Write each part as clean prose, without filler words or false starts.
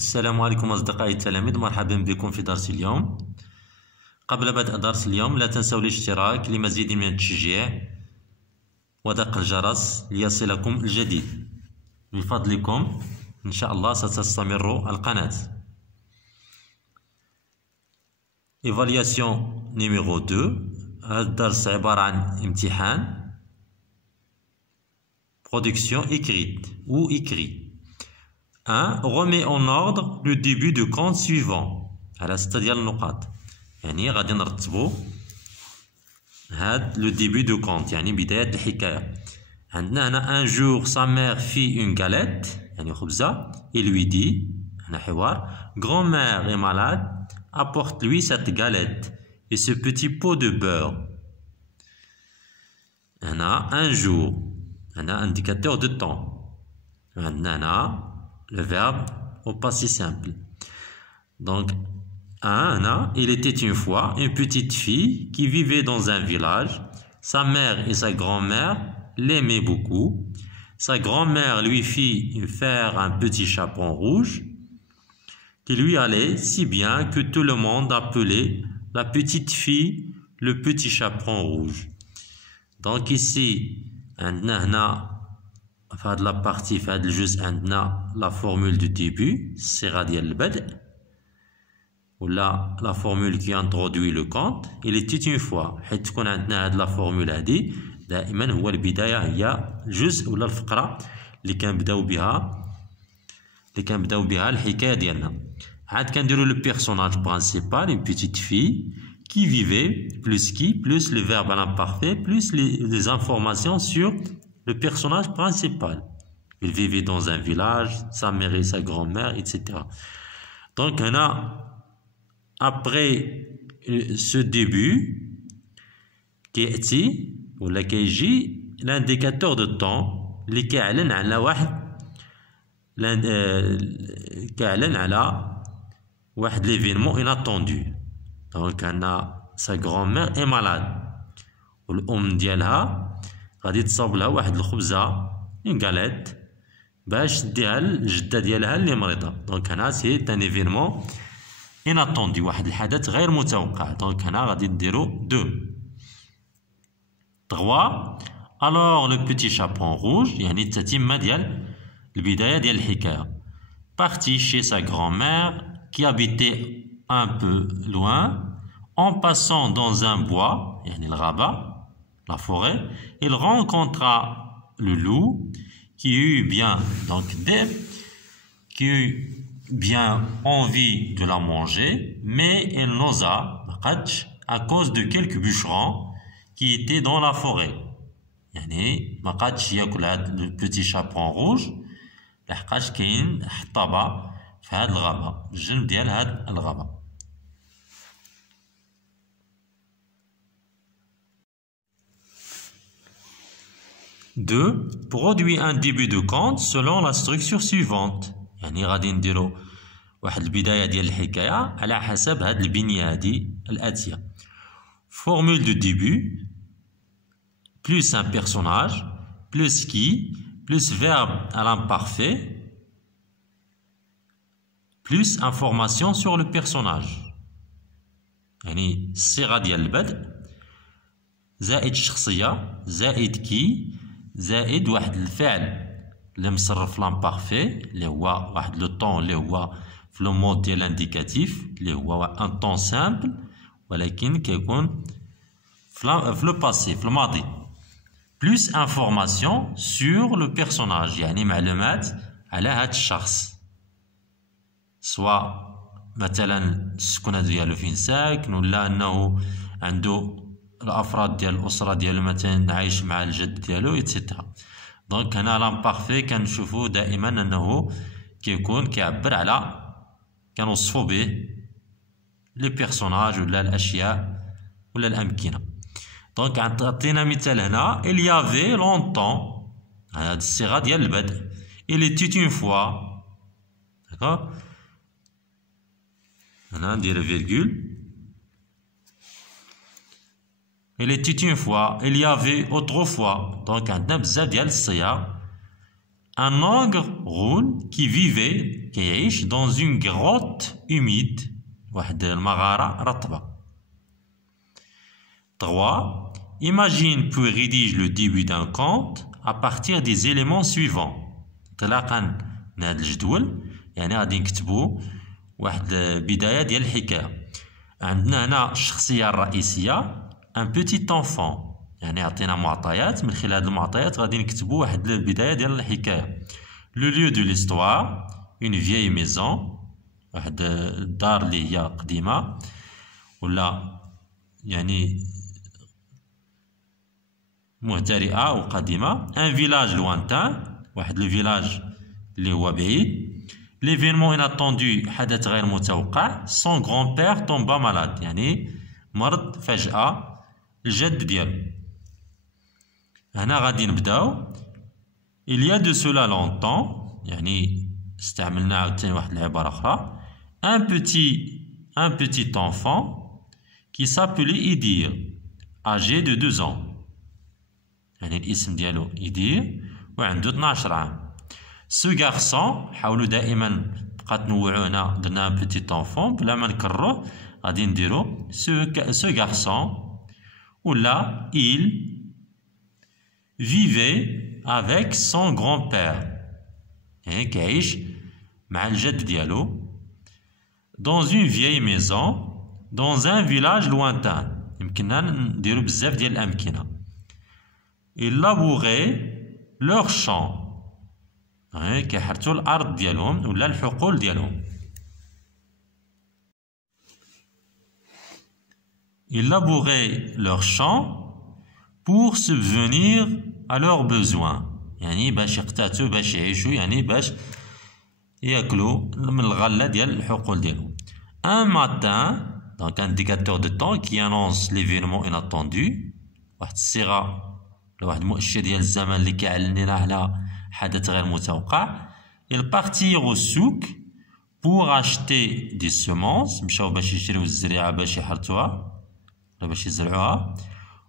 السلام عليكم أصدقائي التلاميذ، مرحبا بكم في درس اليوم. قبل بدء درس اليوم لا تنسوا الاشتراك لمزيد من التشجيع ودق الجرس ليصلكم الجديد. بفضلكم إن شاء الله ستستمر القناة. Évaluation numéro 2. هذا الدرس عبارة عن امتحان production écrite ou écrit. 1. Remet en ordre le début de compte suivant. على 6 ديال النقاط، يعني غادي نرتبو هاد لو début de compte، يعني بداية الحكاية. عندنا هنا un jour sa mère fit une galette، يعني خبزة. il lui dit، هنا حوار. grand-mère est malade، apporte-lui cette galette et ce petit pot de beurre. هنا un jour، هنا indicateur de temps. عندنا هنا le verbe au passé simple. Donc, il était une fois une petite fille qui vivait dans un village. Sa mère et sa grand-mère l'aimaient beaucoup. Sa grand-mère lui fit faire un petit chaperon rouge qui lui allait si bien que tout le monde appelait la petite fille le petit chaperon rouge. Donc ici, في هاد لابارتي في هاد الجزء عندنا لا فورمول دو ديبي، الصيغة ديال البدء، ولا لا فورمول كي انترودوي لو كونت. il était une fois، حيت تكون عندنا هاد لا فورمول هادي دائما هو البداية، هي الجزء ولا الفقرة اللي كنبداو بها الحكاية ديالنا. عاد كنديرو لو بيرسوناج برينسيبال، une petite fille qui vivait plus qui plus le verbe à l'imparfait plus les informations sur le personnage principal. Il vivait dans un village, sa mère et sa grand-mère, etc. Donc, on a, après ce début, qui est ou la KJ, l'indicateur de temps, اللي كيعلن على واحد l'événement inattendu. Donc, on a sa grand-mère est malade. والأم ديالها غادي تصاوب لها واحد الخبزة اون غاليت باش ديها للجدة ديالها اللي مريضة. دونك هنا سي ان ايفينمون اناتوندي، واحد الحدث غير متوقع. دونك هنا غادي نديرو 2. 3. الوغ لو بيتي شابون روج، يعني التتمة ديال البداية ديال الحكاية. بارتي شي سا غران-مير كي هابيتي ان بو لوان en passant dans un bois، يعني الغابة، la forêt. Il rencontra le loup qui eut bien envie de la manger, mais il n'osa à cause de quelques bûcherons qui étaient dans la forêt. يعني ما قادش ياكل هاد le petit chaperon rouge لحقاش كاين حطابة في هاد الغابة، الجنب ديال هاد الغابة. Deux, produit un début de compte selon la structure suivante. يعني غادي نديرو واحد البداية ديال الحكاية على حسب هاد البنية هادي الآتية. Formule de début plus un personnage plus qui plus verbe à l'imparfait plus information sur le personnage. يعني الصيغة ديال البدء زائد الشخصية زائد كي زائد واحد الفعل اللي مصرف لامبارفي اللي هو واحد لو طون اللي هو في لو مود ديال الانديكاتيف اللي هو ان طون سامبل، ولكن كيكون في لو باسي في الماضي. بلوس انفورماسيون سور لو بيرسوناج، يعني معلومات على هاد الشخص، سواء مثلا السكنة ديالو فين ساكن، ولا انه عنده الافراد ديال الاسره ديالو مثلا عايش مع الجد ديالو ايتترا. دونك هنا لامبارفي كنشوفو دائما انه كيكون كيعبر على كنوصفو به لي بيرسوناج ولا الاشياء ولا الامكنه. دونك عطينا مثال هنا il y avait longtemps، هاد الصيغه ديال البدء. il était une fois، داكوغ، هنا ندير فيرغول. Il était une fois, il y avait autrefois. Donc عندنا بزاف ديال الصيغ un ogre roule qui vivait كيعيش dans une grotte humide واحد المغارة رطبة. 3. Imagine puis rédige le début d'un conte à partir des éléments suivants. انطلاقا من هذا الجدول يعني غادي نكتبوا واحد البداية ديال الحكاية. عندنا هنا الشخصية الرئيسية un petit enfant يعني عطينا معطيات، من خلال هذه المعطيات غادي نكتبوا واحد البداية ديال الحكاية. le lieu de l'histoire une vieille maison واحد الدار اللي هي قديمة ولا يعني مهترئة وقديمة. un village lointain واحد لو فيلاج اللي هو بعيد. l'événement inattendu حدث غير متوقع. son grand-père tomba malade يعني مرض فجأة الجد ديالو. هنا غادي نبداو il y a de cela longtemps يعني استعملنا عاوتاني واحد العبارة أخرى. un petit enfant qui s'appelait Idir âgé de 2 ans يعني الاسم ديالو إيدير وعنده 12 عام. ce garçon حاولوا دائما بقى تنوعوا هنا درنا un petit enfant بلا ما نكرروه غادي نديرو ce garçon ولا il vivait avec son grand-père يعني كيعيش مع الجد ديالو dans une vieille maison dans un village lointain. يمكننا نديرو بزاف ديال الأمكنة. ils labouraient leur champ يعني كيحرثوا الأرض ديالهم ولا الحقول ديالهم. ils labouraient leur champ pour subvenir à leurs besoins يعني باش يقتاتوا باش يعيشوا يعني باش ياكلوا من الغله ديال الحقول ديالهم. un matin donc indicateur de temps qui annonce l'événement inattendu واحد الصيغه واحد المؤشر ديال الزمن اللي كيعلمنا على حدث غير متوقع. ils partirent au souk pour acheter des semences مشاو باش يشريو الزريعه باش يحرثوها ولا باش يزرعوها.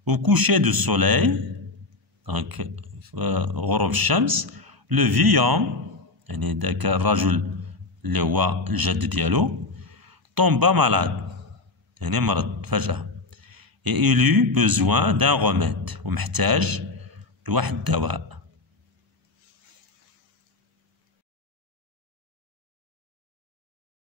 au coucher du soleil donc غروب الشمس le vieil homme يعني داك الرجل اللي هو الجد ديالو tomba malade يعني مرض فجأة. et il eut besoin d'un remède ومحتاج لواحد الدواء.